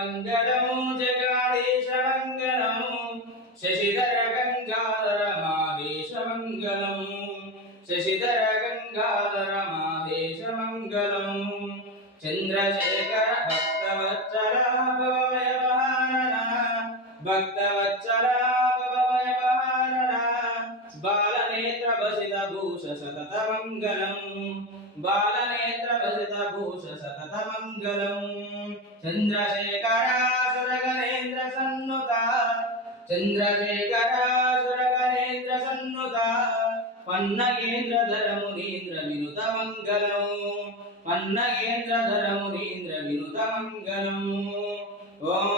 మంగళము జగదీశ మంగళము శశిధర గంగాధర మాహేశ మంగళము శశిధర గంగాధర మాహేశ మంగళము చంద్రశేఖర భక్తవత్సల భవభయ భక్తవత్సల భవభయ బాలనేత్ర భసిత భూష సతత మంగళం బాలనేత్ర భసిత భూష సతత మంగళం చంద్రశేఖరాసురగణేంద్ర సన్నుత చంద్రశేఖరాసురగణేంద్ర సన్నుత పన్నగేంద్రధర మునీంద్ర వినుత మంగళం పన్నగేంద్రధర మునీంద్ర వినుత మంగళం ఓం